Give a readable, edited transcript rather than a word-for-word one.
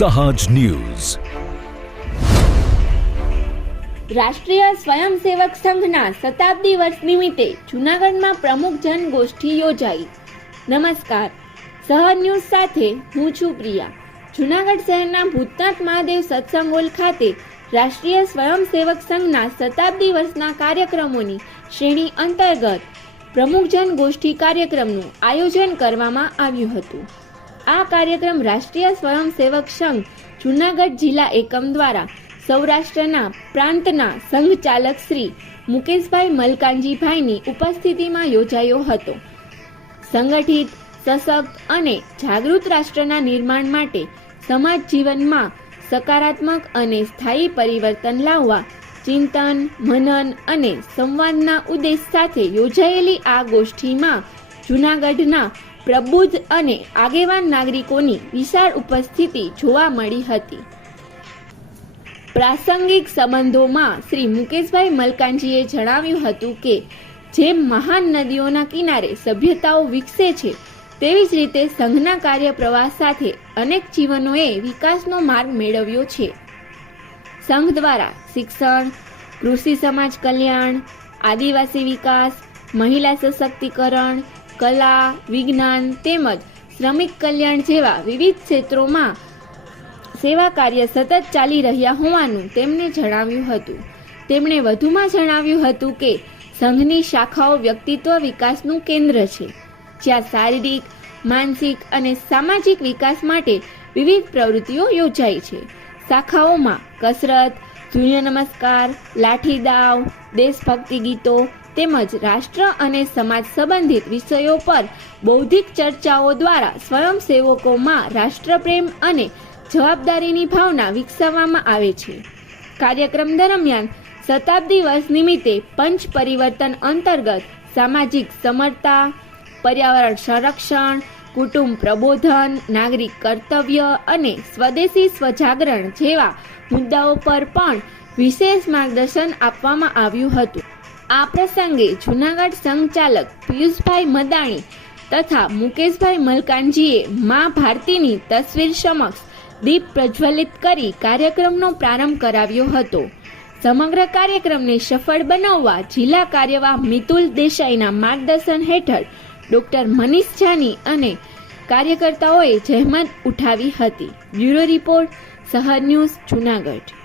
સહજ ન્યૂઝ. રાષ્ટ્રીય સ્વયંસેવક સંઘના શતાબ્દી વર્ષ નિમિત્તે જૂનાગઢમાં પ્રમુખ જનગોષ્ઠી યોજાઈ. નમસ્કાર, સહજ ન્યૂઝ સાથે હું છું પ્રિયા. જૂનાગઢ શહેરના ભૂતનાથ મહાદેવ સત્સંગ હોલ ખાતે રાષ્ટ્રીય સ્વયંસેવક સંઘના શતાબ્દી વર્ષના કાર્યક્રમોની શ્રેણી અંતર્ગત પ્રમુખ જનગોષ્ઠી કાર્યક્રમનું આયોજન કરવામાં આવ્યું હતું. આ કાર્યક્રમ રાષ્ટ્રીય સ્વયંસેવક સંઘ જૂનાગઢ જિલ્લા એકમ દ્વારા સૌરાષ્ટ્રના પ્રાંતના સંઘચાલક શ્રી મુકેશભાઈ મલકાનજીભાઈની ઉપસ્થિતિમાં યોજાયો હતો. સંગઠિત, સશક્ત અને જાગૃત રાષ્ટ્રના નિર્માણ માટે સમાજ જીવનમાં સકારાત્મક અને સ્થાયી પરિવર્તન લાવવા ચિંતન, મનન અને સંવાદના ઉદ્દેશ સાથે યોજાયેલી આ ગોષ્ઠીમાં જૂનાગઢના પ્રબુદ્ધ અને આગેવાન નાગરિકોની વિશાળ ઉપસ્થિતિ જોવા મળી હતી. પ્રાસંગિક સંબંધોમાં શ્રી મુકેશભાઈ મલકાનજીએ જણાવ્યું હતું કે જેમ મહાન નદીઓના કિનારે સભ્યતાઓ વિકસે છે, તેવી જ રીતે સંઘના કાર્ય પ્રવાહ સાથે અનેક જીવનોએ વિકાસનો માર્ગ મેળવ્યો છે. સંઘ દ્વારા શિક્ષણ, કૃષિ સમાજ કલ્યાણ, આદિવાસી વિકાસ, મહિલા સશક્તિકરણ, કલા, વિજ્ઞાન તેમજ શ્રમિક કલ્યાણ જેવા વિવિધ ક્ષેત્રોમાં સેવા કાર્ય સતત ચાલી રહ્યા હોવાનું તેમણે જણાવ્યું હતું. તેમણે વધુમાં જણાવ્યું હતું કે સંઘની શાખાઓ વ્યક્તિત્વ વિકાસનું કેન્દ્ર છે, જ્યાં શારીરિક, માનસિક અને સામાજિક વિકાસ માટે વિવિધ પ્રવૃત્તિઓ યોજાય છે. શાખાઓમાં કસરત, સૂર્ય નમસ્કાર, લાઠી દાવ, દેશભક્તિ ગીતો તેમજ રાષ્ટ્ર અને સમાજ સંબંધિત વિષયો પર બૌદ્ધિક ચર્ચાઓ દ્વારા સ્વયંસેવકોમાં રાષ્ટ્રપ્રેમ અને જવાબદારીની ભાવના વિકસાવવામાં આવે છે. કાર્યક્રમ દરમિયાન શતાબ્દી વર્ષ નિમિત્તે પંચ પરિવર્તન અંતર્ગત સામાજિક સમરતા, પર્યાવરણ સંરક્ષણ, કુટુંબ પ્રબોધન, નાગરિક કર્તવ્ય અને સ્વદેશી સ્વજાગરણ જેવા મુદ્દાઓ પર પણ વિશેષ માર્ગદર્શન આપવામાં આવ્યું હતું. આ પ્રસંગે જૂનાગઢ સંઘચાલક પિયુષભાઈ મદાણી તથા મુકેશભાઈ મલકાનજીએ મા ભારતીની તસવીર સમક્ષ દીપ પ્રજ્વલિત કરી કાર્યક્રમનો પ્રારંભ કરાવ્યો હતો. સમગ્ર કાર્યક્રમને સફળ બનાવવા જિલ્લા કાર્યવાહ મિતુલ દેસાઈના માર્ગદર્શન હેઠળ ડોક્ટર મનીષ જાની અને કાર્યકર્તાઓએ જહેમત ઉઠાવી હતી. બ્યુરો રિપોર્ટ, સહજ ન્યૂઝ, જૂનાગઢ.